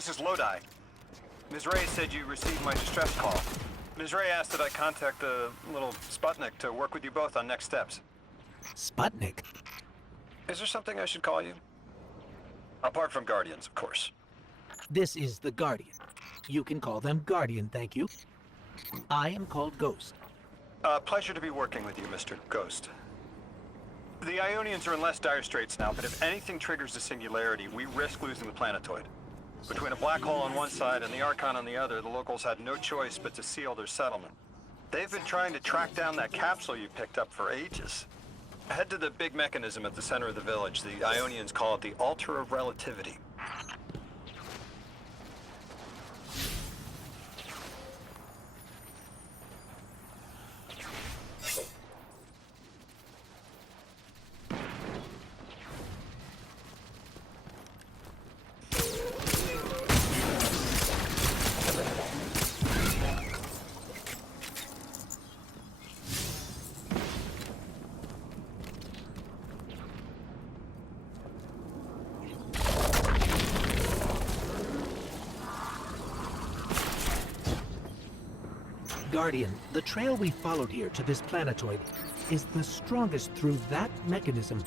this is Lodi. Ms. Ray said you received my distress call. Ms. Ray asked that I contact the little Sputnik to work with you both on next steps. Sputnik? Is there something I should call you? Apart from Guardians, of course. This is the Guardian. You can call them Guardian, thank you. I am called Ghost. Pleasure to be working with you, Mr. Ghost. The Ionians are in less dire straits now, but if anything triggers the singularity, we risk losing the planetoid. Between a black hole on one side and the Archon on the other, the locals had no choice but to seal their settlement. They've been trying to track down that capsule you picked up for ages. Head to the big mechanism at the center of the village. The Ionians call it the Altar of Relativity. Guardian, the trail we followed here to this planetoid is the strongest through that mechanism.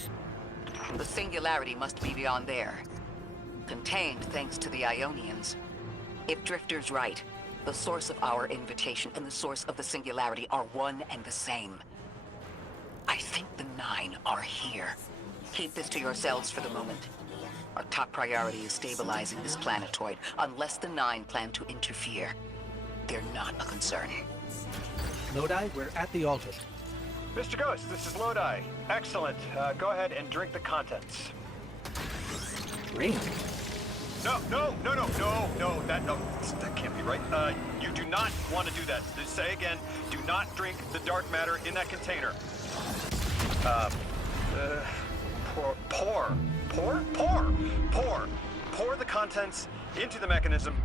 The singularity must be beyond there. Contained thanks to the Ionians. If Drifter's right, the source of our invitation and the source of the singularity are one and the same. I think the Nine are here. Keep this to yourselves for the moment. Our top priority is stabilizing this planetoid, unless the Nine plan to interfere. They're not a concern. Lodi, we're at the altar. Mr. Ghost, this is Lodi. Excellent. Go ahead and drink the contents. Drink? No, that can't be right. You do not want to do that. Just say again, do not drink the dark matter in that container. Pour the contents into the mechanism.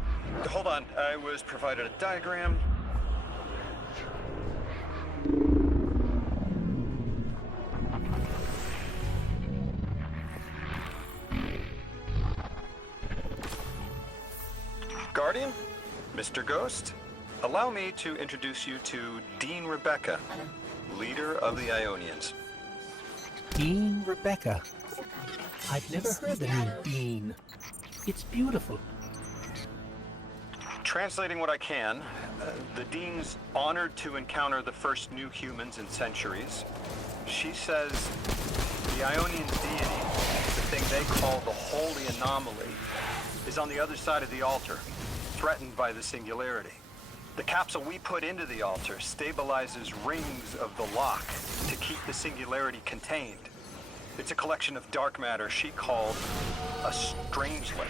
Hold on, I was provided a diagram. Guardian, Mr. Ghost, allow me to introduce you to Dean Rebecca, leader of the Ionians. Dean Rebecca. I've never heard the name Dean. It's beautiful. Translating what I can, the Dean's honored to encounter the first new humans in centuries. She says the Ionian deity, the thing they call the Holy Anomaly, is on the other side of the altar, threatened by the singularity. The capsule we put into the altar stabilizes rings of the lock to keep the singularity contained. It's a collection of dark matter she called a strangelet.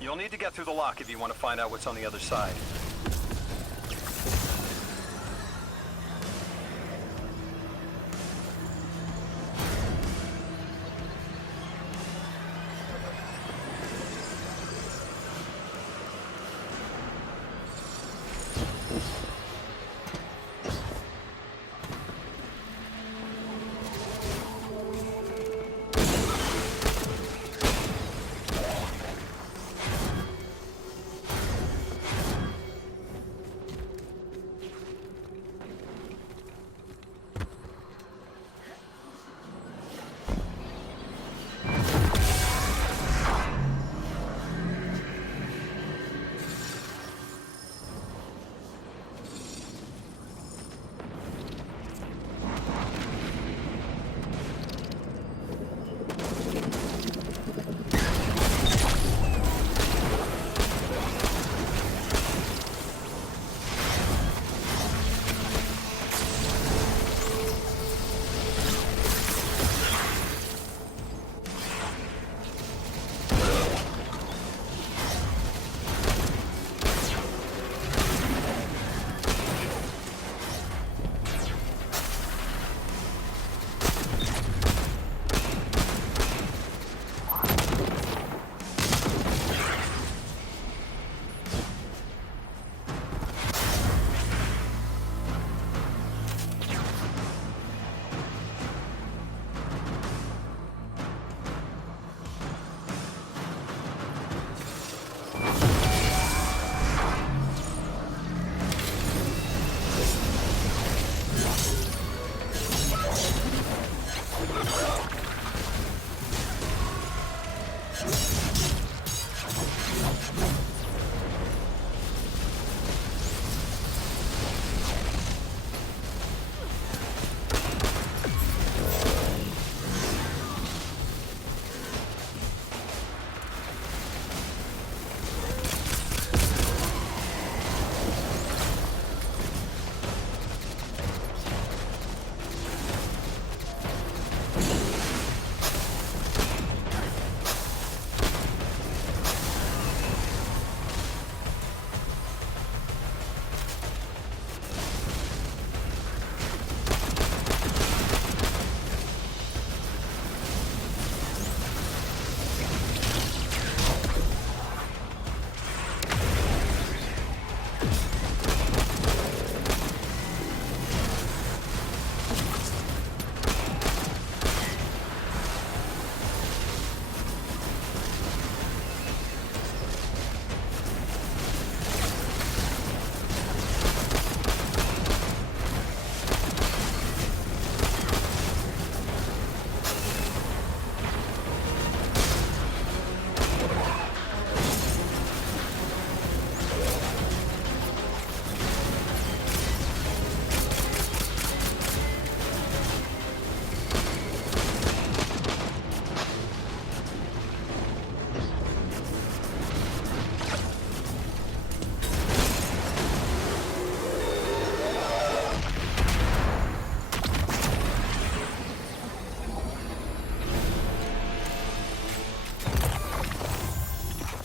You'll need to get through the lock if you want to find out what's on the other side.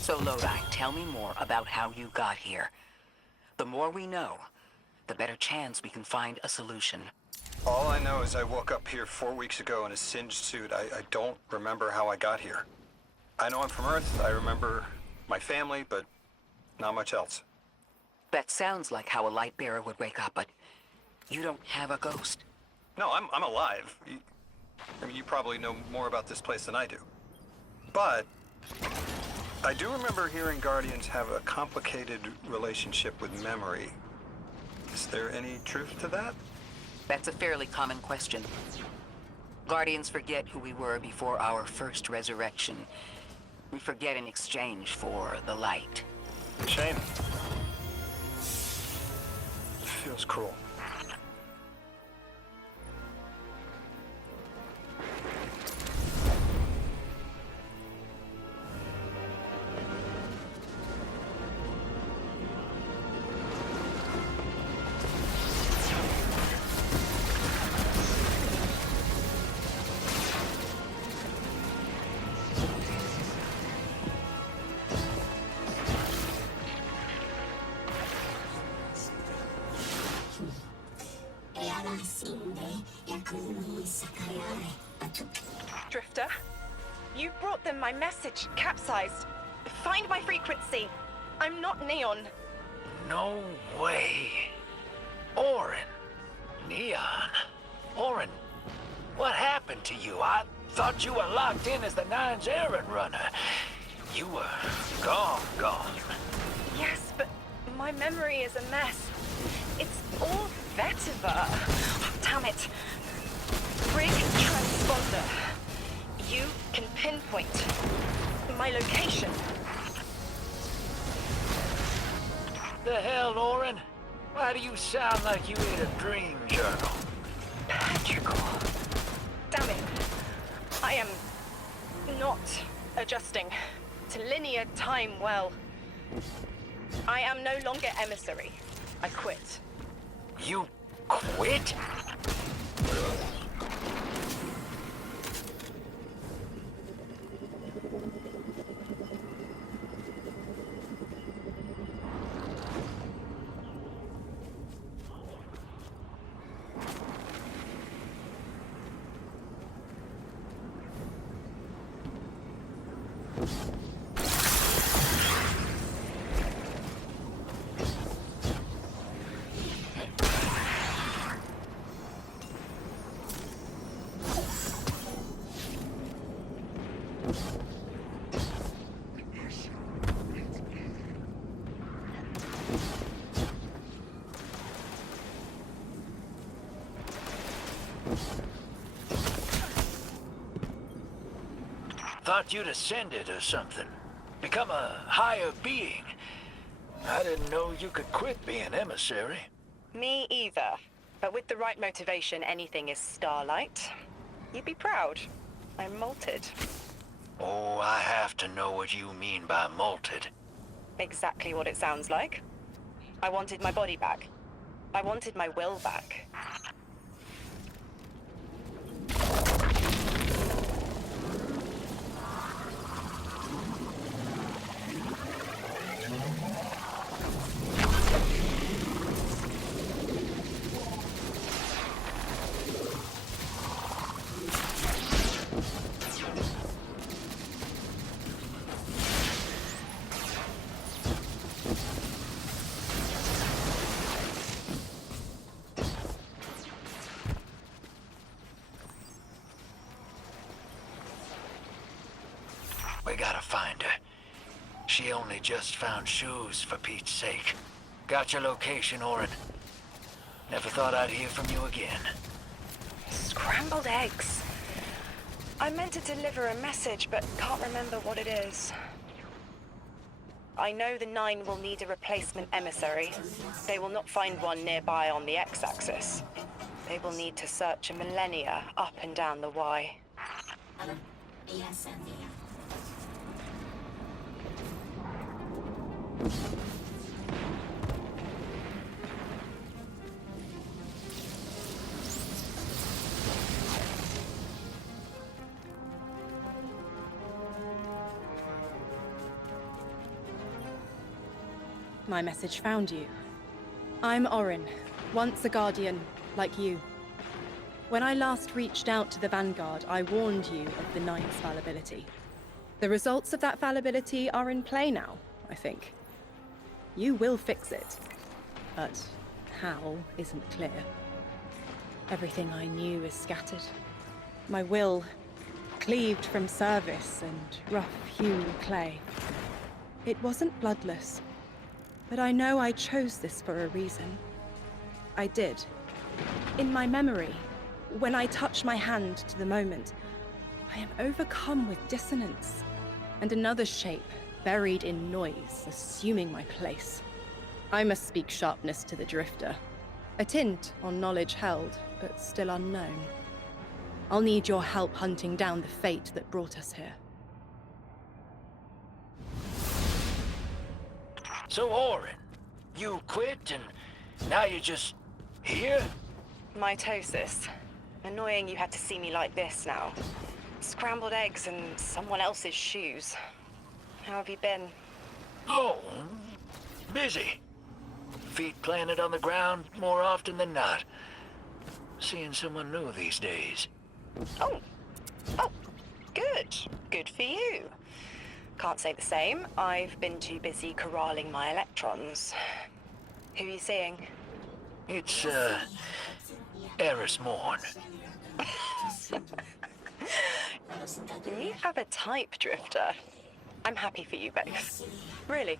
So Lodi, tell me more about how you got here. The more we know, the better chance we can find a solution. All I know is I woke up here 4 weeks ago in a singed suit. I don't remember how I got here. I know I'm from Earth. I remember my family, but not much else. That sounds like how a light bearer would wake up, but you don't have a ghost. No, I'm alive. I mean, you probably know more about this place than I do. But I do remember hearing Guardians have a complicated relationship with memory. Is there any truth to that? That's a fairly common question. Guardians forget who we were before our first resurrection. We forget in exchange for the light. Shame. Feels cruel. Drifter, you brought them my message, capsized. Find my frequency. I'm not Neon. No way. Orin. Neon. Orin, what happened to you? I thought you were locked in as the Nine's errand runner. You were gone. Yes, but my memory is a mess. It's all vetiver. Oh, damn it. Brig transponder. You can pinpoint my location. The hell, Orin? Why do you sound like you ate a dream journal? Petrichor. Damn it. I am not adjusting to linear time well. I am no longer emissary. I quit. You quit? Thought you'd ascended or something. Become a higher being. I didn't know you could quit being emissary. Me either. But with the right motivation, anything is starlight. You'd be proud. I'm molted. Oh, I have to know what you mean by molted. Exactly what it sounds like. I wanted my body back. I wanted my will back. We gotta find her. She only just found shoes, for Pete's sake. Got your location, Orin. Never thought I'd hear from you again. Scrambled eggs. I meant to deliver a message, but can't remember what it is. I know the Nine will need a replacement emissary. They will not find one nearby on the X-axis. They will need to search a millennia up and down the Y. my message found you. I'm Orin, once a Guardian, like you. When I last reached out to the Vanguard, I warned you of the Nine's fallibility. The results of that fallibility are in play now, I think. You will fix it, but how isn't clear. Everything I knew is scattered. My will, cleaved from service and rough-hewn clay. It wasn't bloodless, but I know I chose this for a reason. I did. In my memory, when I touch my hand to the moment, I am overcome with dissonance, and another shape, buried in noise, assuming my place. I must speak sharpness to the Drifter. A tint on knowledge held, but still unknown. I'll need your help hunting down the fate that brought us here. So, Orin, you quit and now you're just here? Mitosis. Annoying you had to see me like this now. Scrambled eggs and someone else's shoes. How have you been? Oh, busy. Feet planted on the ground more often than not. Seeing someone new these days. Oh, good. Good for you. Can't say the same. I've been too busy corralling my electrons. Who are you seeing? It's, Eris Morn. You have a type, Drifter. I'm happy for you both. Really.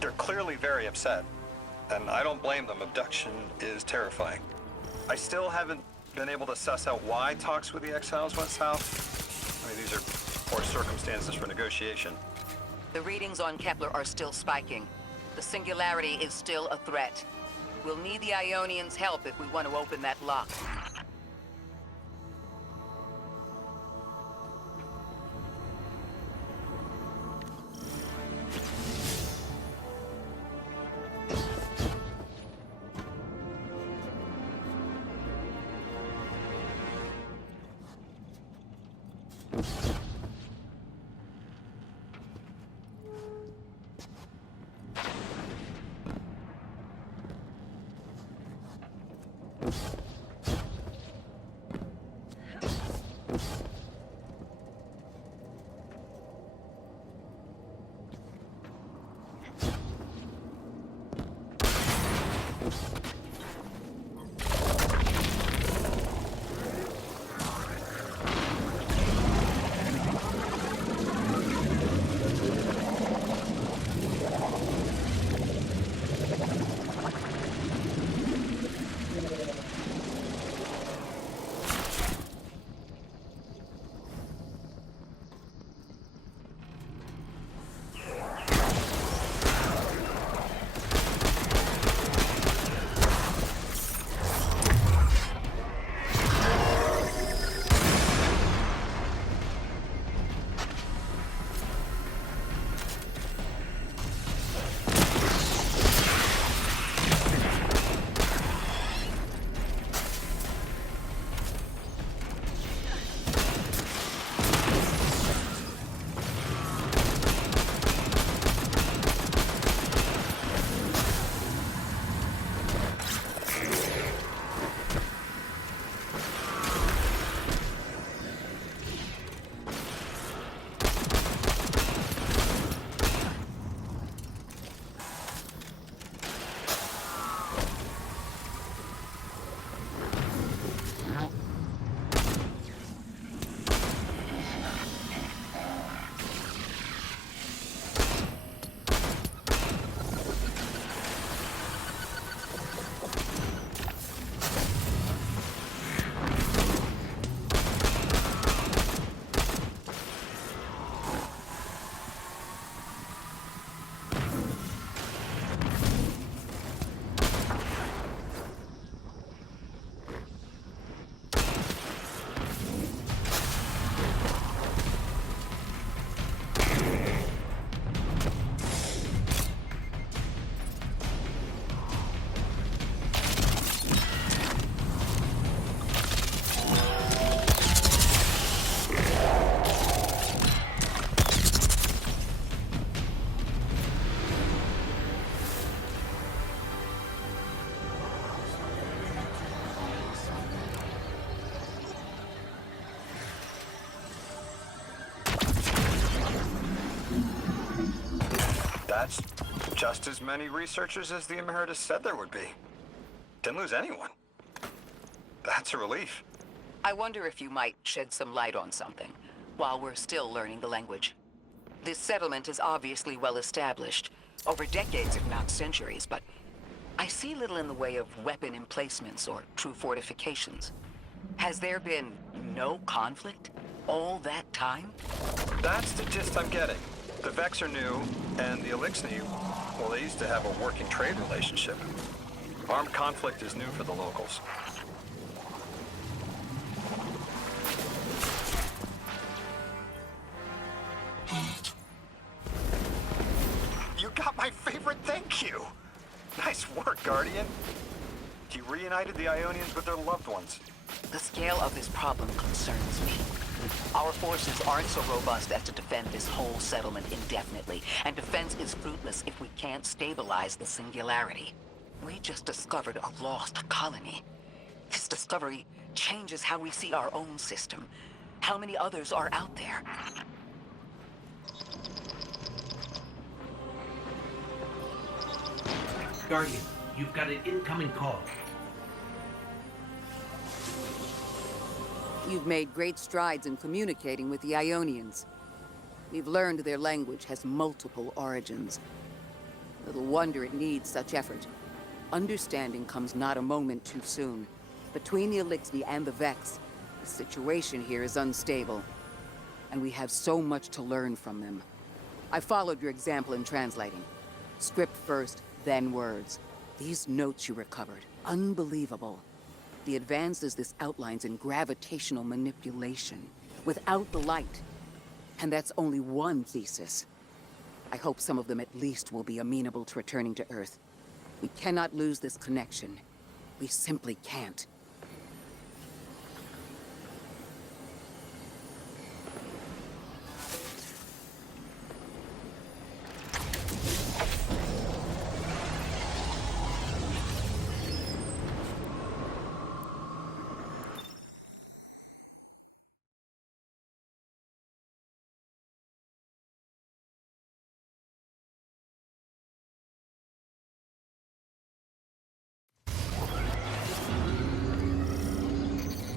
They're clearly very upset, and I don't blame them. Abduction is terrifying. I still haven't been able to suss out why talks with the Exiles went south. I mean, these are poor circumstances for negotiation. The readings on Kepler are still spiking. The Singularity is still a threat. We'll need the Ionians' help if we want to open that lock. That's just as many researchers as the Emeritus said there would be. Didn't lose anyone. That's a relief. I wonder if you might shed some light on something while we're still learning the language. This settlement is obviously well established, over decades if not centuries, but I see little in the way of weapon emplacements or true fortifications. Has there been no conflict all that time? That's the gist I'm getting. The Vex are new, and the Elixni, well, they used to have a working trade relationship. Armed conflict is new for the locals. You got my favorite thank you! Nice work, Guardian. You reunited the Ionians with their loved ones. The scale of this problem concerns me. Our forces aren't so robust as to defend this whole settlement indefinitely, and defense is fruitless if we can't stabilize the Singularity. We just discovered a lost colony. This discovery changes how we see our own system. How many others are out there? Guardian, you've got an incoming call. You've made great strides in communicating with the Ionians. We've learned their language has multiple origins. Little wonder it needs such effort. Understanding comes not a moment too soon. Between the Elixni and the Vex, the situation here is unstable. And we have so much to learn from them. I followed your example in translating. Script first, then words. These notes you recovered, unbelievable. The advances this outlines in gravitational manipulation, without the light. And that's only one thesis. I hope some of them at least will be amenable to returning to Earth. We cannot lose this connection. We simply can't.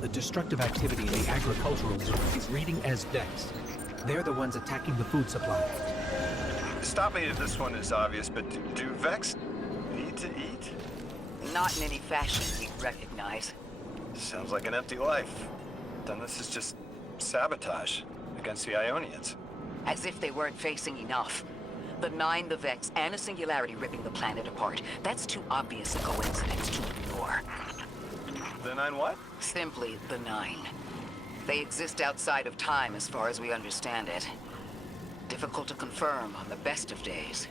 The destructive activity in the agricultural zone is reading as Vex. They're the ones attacking the food supply. Stop me if this one is obvious, but do Vex need to eat? Not in any fashion we recognize. Sounds like an empty life. Then this is just sabotage against the Ionians. As if they weren't facing enough. The Nine, the Vex, and a Singularity ripping the planet apart. That's too obvious a coincidence to ignore. The Nine what? Simply the Nine. They exist outside of time as far as we understand it. Difficult to confirm on the best of days.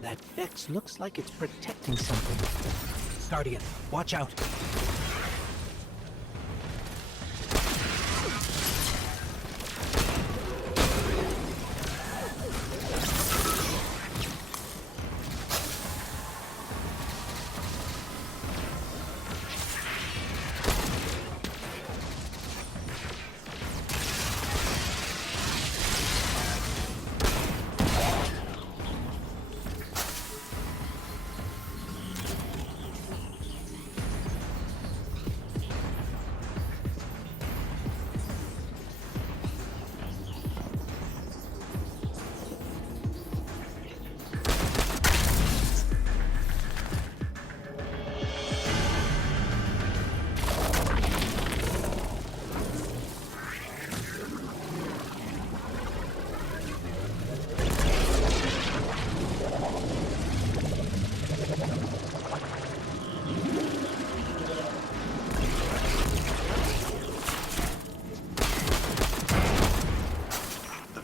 That Vex looks like it's protecting something. Guardian, watch out.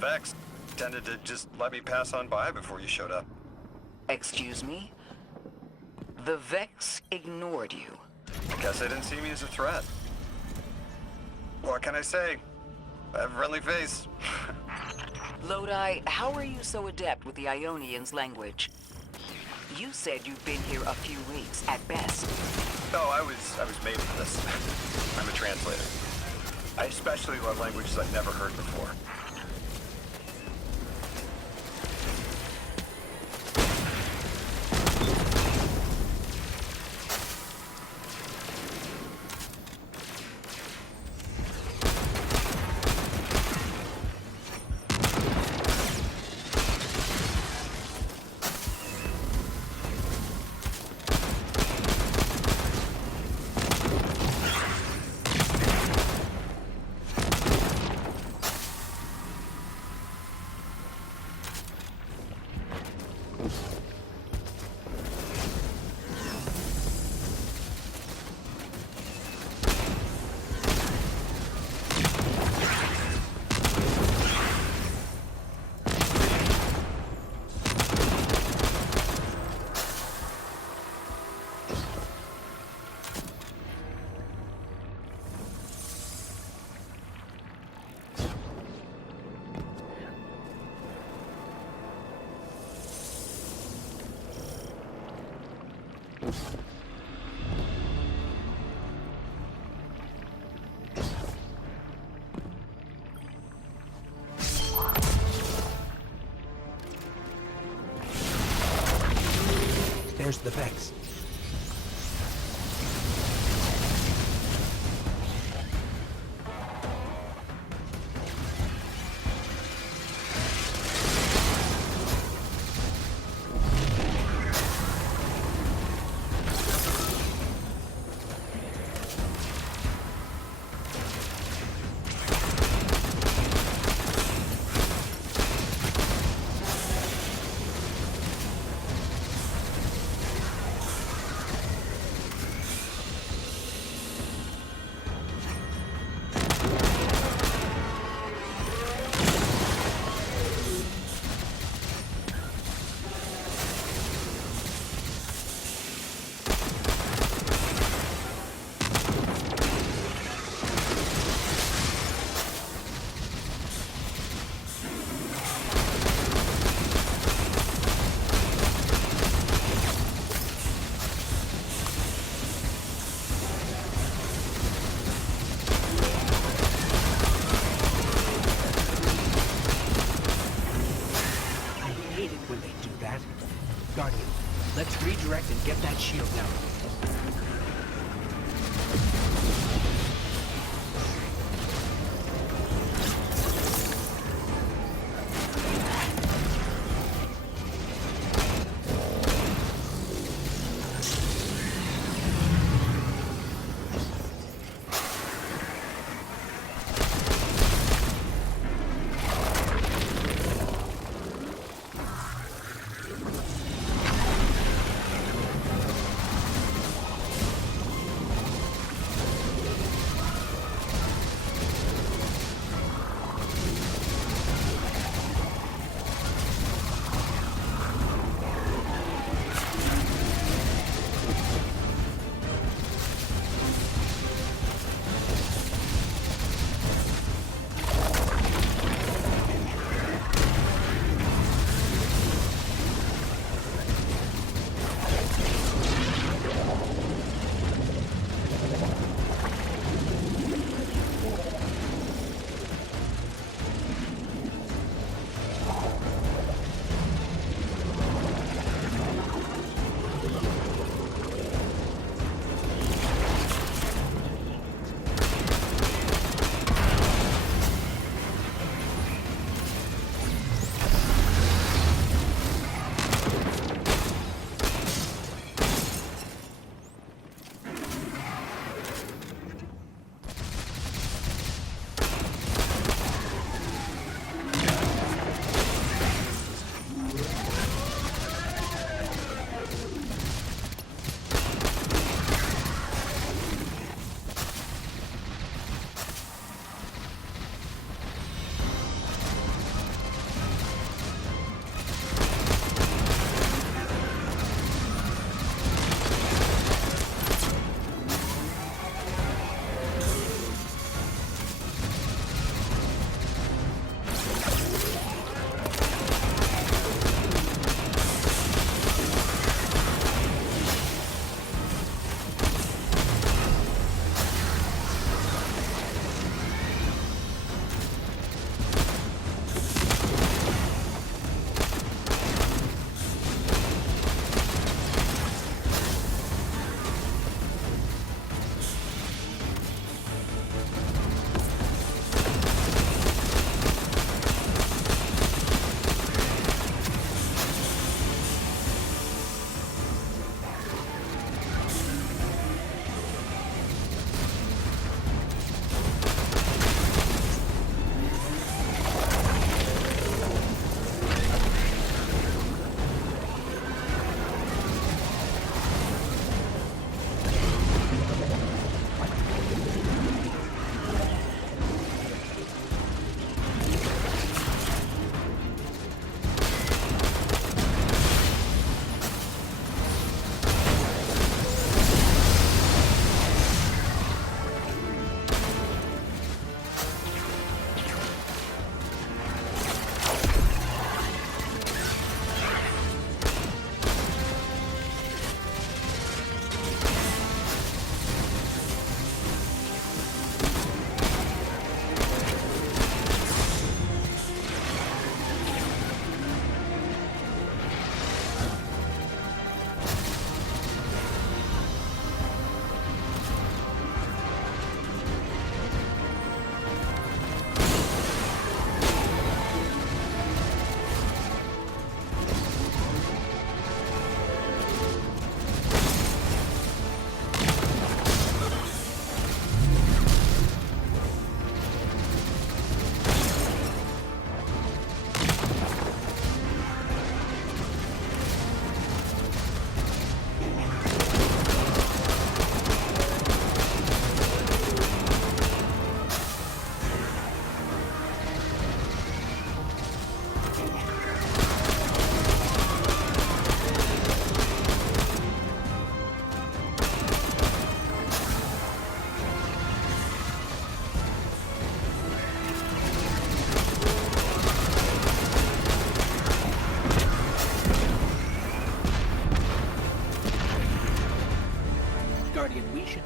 Vex tended to just let me pass on by before you showed up. Excuse me? The Vex ignored you. Guess they didn't see me as a threat. What can I say? I have a friendly face. Lodi, how are you so adept with the Ionians' language? You said you've been here a few weeks, at best. Oh, I was made for this. I'm a translator. I especially love languages I've never heard before. There's the Vex. Guardian, let's redirect and get that shield down.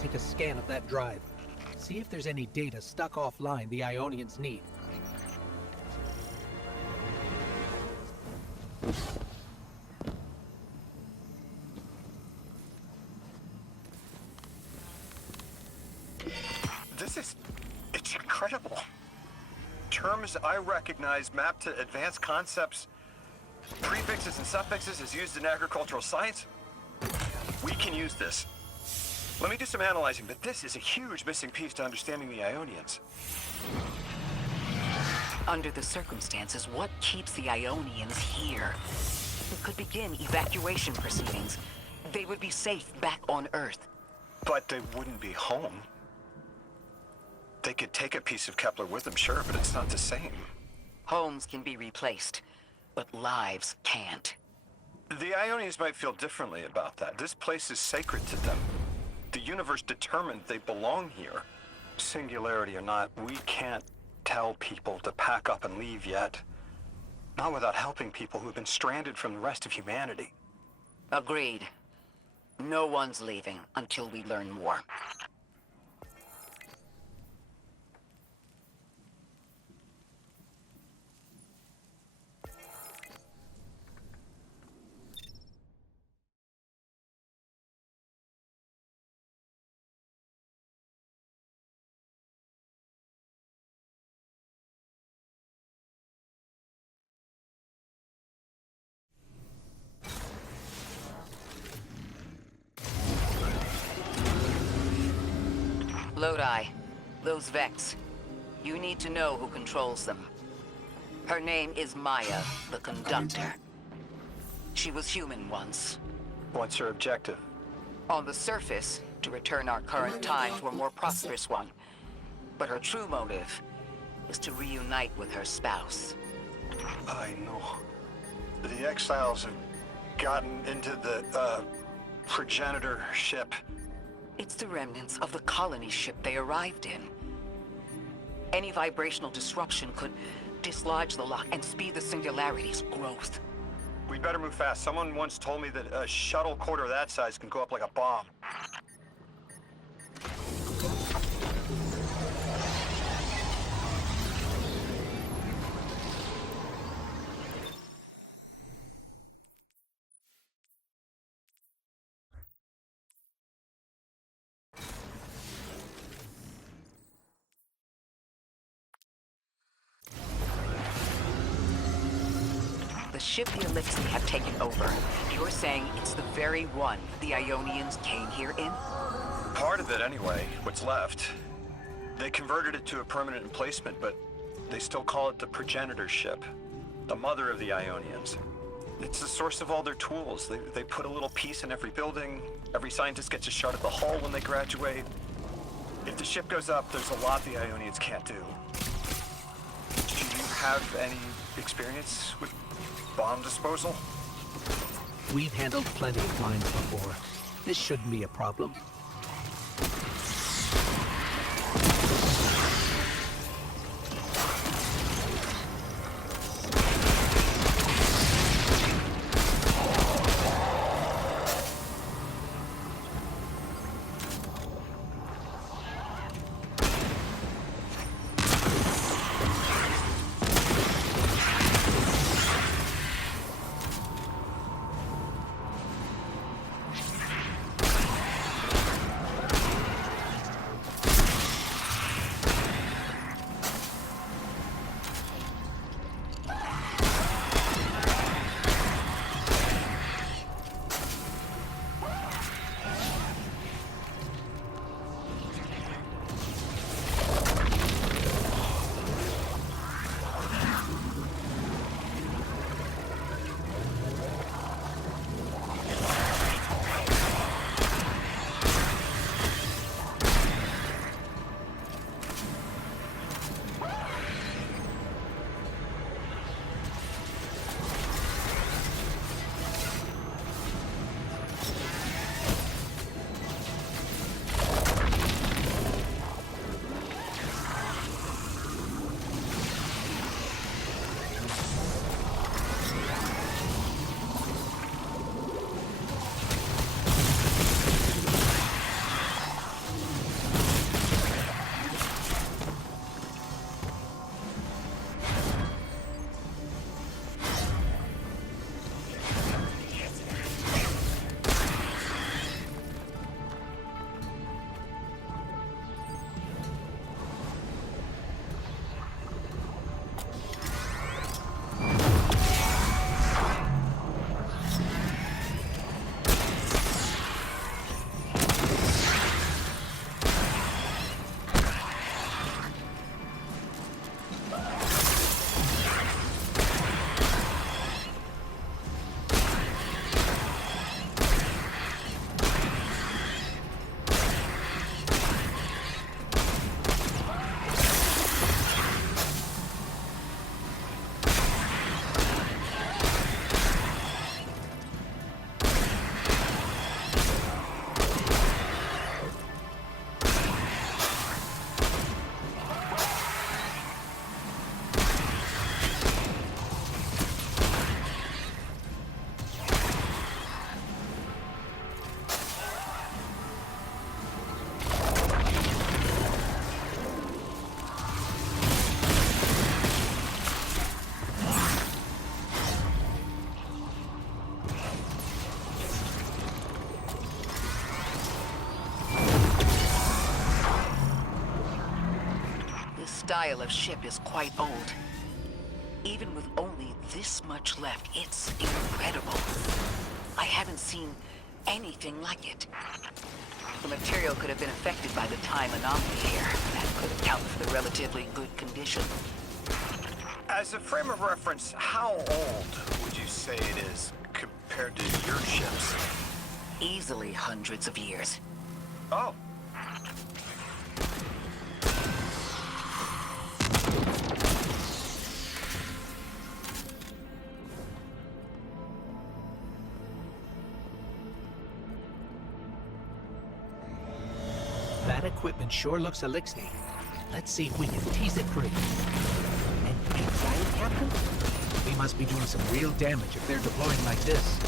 take a scan of that drive. See if there's any data stuck offline the Ionians need. It's incredible. Terms I recognize mapped to advanced concepts, prefixes and suffixes as used in agricultural science. We can use this. Let me do some analyzing, but this is a huge missing piece to understanding the Ionians. Under the circumstances, what keeps the Ionians here? We could begin evacuation proceedings. They would be safe back on Earth. But they wouldn't be home. They could take a piece of Kepler with them, sure, but it's not the same. Homes can be replaced, but lives can't. The Ionians might feel differently about that. This place is sacred to them. The universe determined they belong here. Singularity or not, we can't tell people to pack up and leave yet. Not without helping people who've been stranded from the rest of humanity. Agreed. No one's leaving until we learn more. Lodi, those Vex. You need to know who controls them. Her name is Maya, the Conductor. She was human once. What's her objective? On the surface, to return our current time to a more prosperous one. But her true motive is to reunite with her spouse. I know. The exiles have gotten into the, progenitor ship. It's the remnants of the colony ship they arrived in. Any vibrational disruption could dislodge the lock and speed the Singularity's growth. We'd better move fast. Someone once told me that a shuttle quarter that size can go up like a bomb. The ship the Elixir have taken over. You're saying it's the very one the Ionians came here in? Part of it, anyway. What's left. They converted it to a permanent emplacement, but they still call it the progenitor ship. The mother of the Ionians. It's the source of all their tools. They put a little piece in every building. Every scientist gets a shot at the hull when they graduate. If the ship goes up, there's a lot the Ionians can't do. Do you have any experience with bomb disposal? We've handled plenty of mines before. This shouldn't be a problem. This style of ship is quite old. Even with only this much left, it's incredible. I haven't seen anything like it. The material could have been affected by the time anomaly here. That could account for the relatively good condition. As a frame of reference, how old would you say it is compared to your ships? Easily hundreds of years. Oh. That equipment sure looks elixir. Let's see if we can tease it free. An exile captain? We must be doing some real damage if they're deploying like this.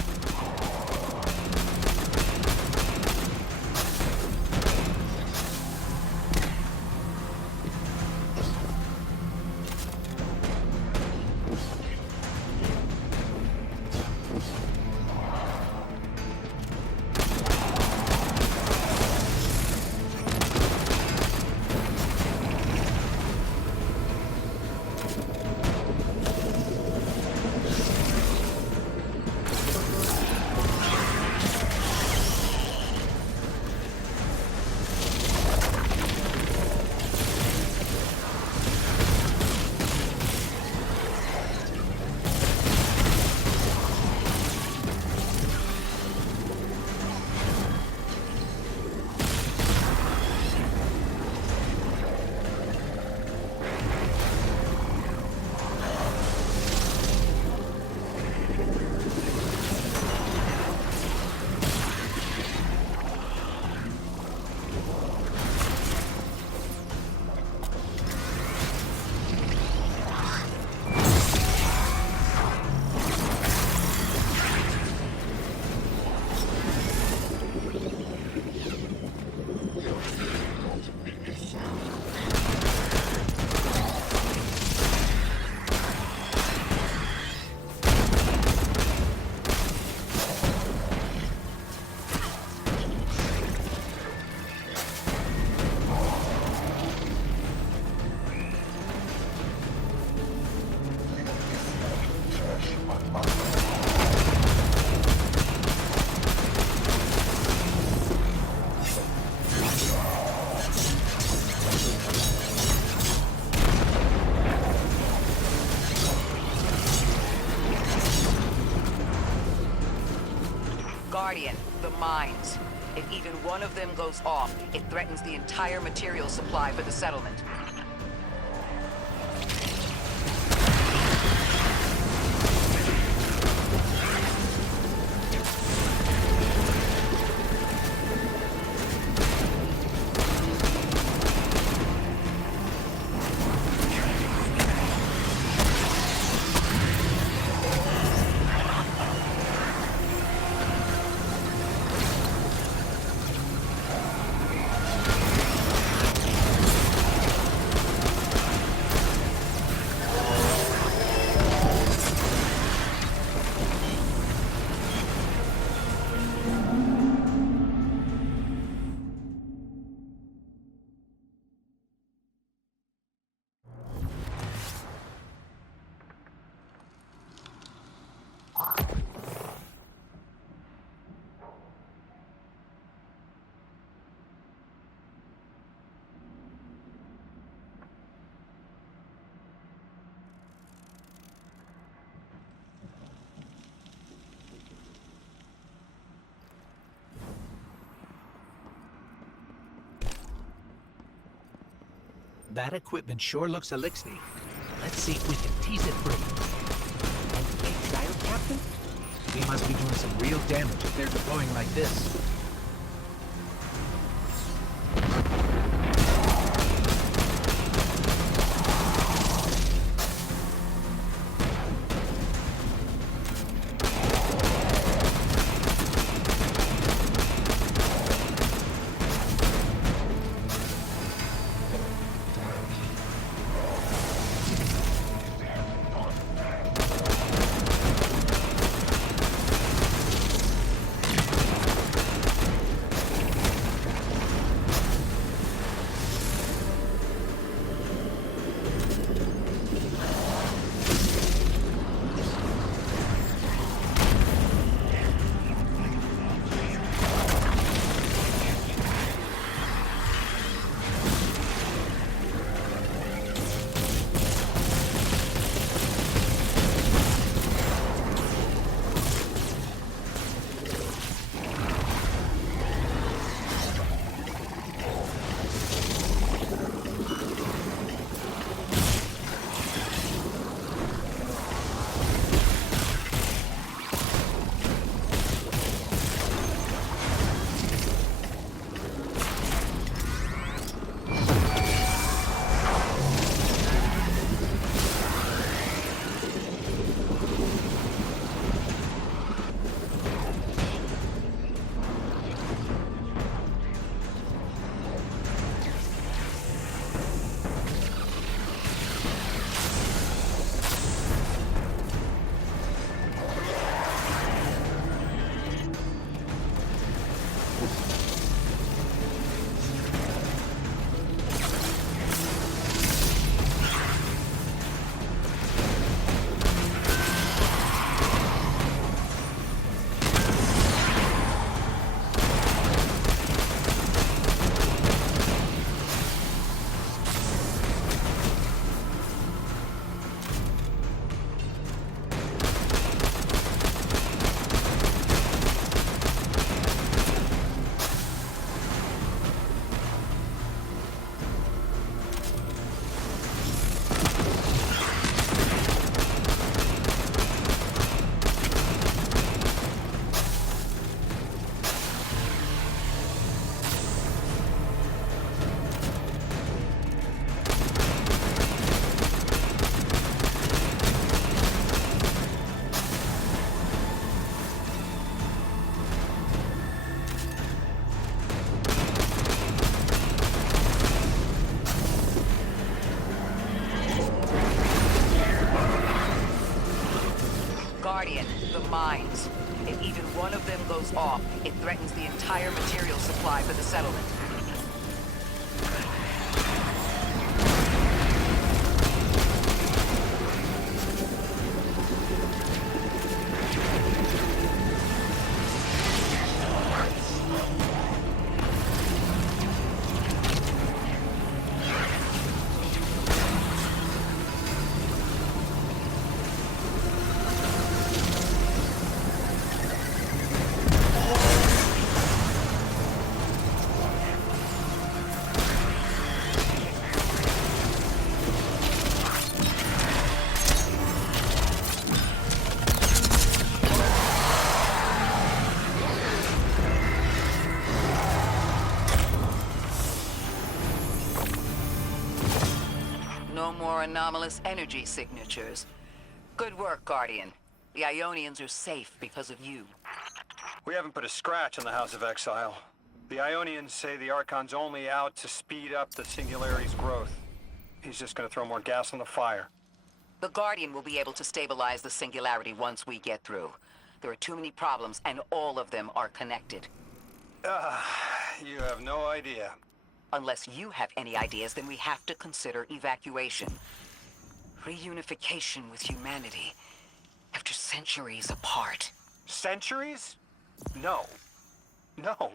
Guardian, the mines. If even one of them goes off, it threatens the entire material supply for the settlement. That equipment sure looks elixir. Let's see if we can tease it free. An exile captain? We must be doing some real damage if they're deploying like this. mines. If even one of them goes off, it threatens the entire material supply for the settlement. No more anomalous energy signatures. Good work, Guardian. The Ionians are safe because of you. We haven't put a scratch on the House of Exile. The Ionians say the Archon's only out to speed up the Singularity's growth. He's just gonna throw more gas on the fire. The Guardian will be able to stabilize the Singularity once we get through. There are too many problems, and all of them are connected. You have no idea. Unless you have any ideas, then we have to consider evacuation. Reunification with humanity. After centuries apart. Centuries? No. No,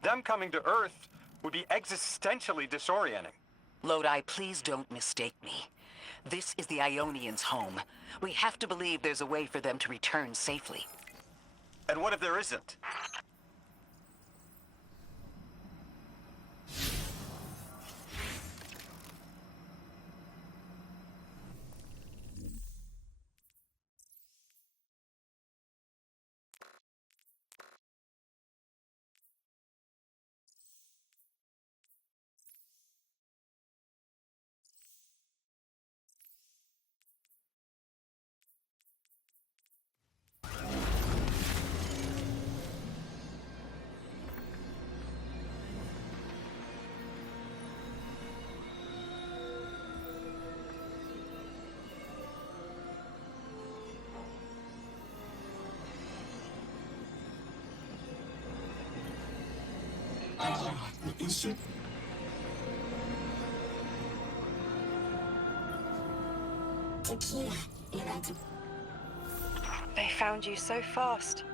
them coming to Earth would be existentially disorienting. Lodi, please don't mistake me. This is the Ionians' home. We have to believe there's a way for them to return safely. And what if there isn't? They found you so fast.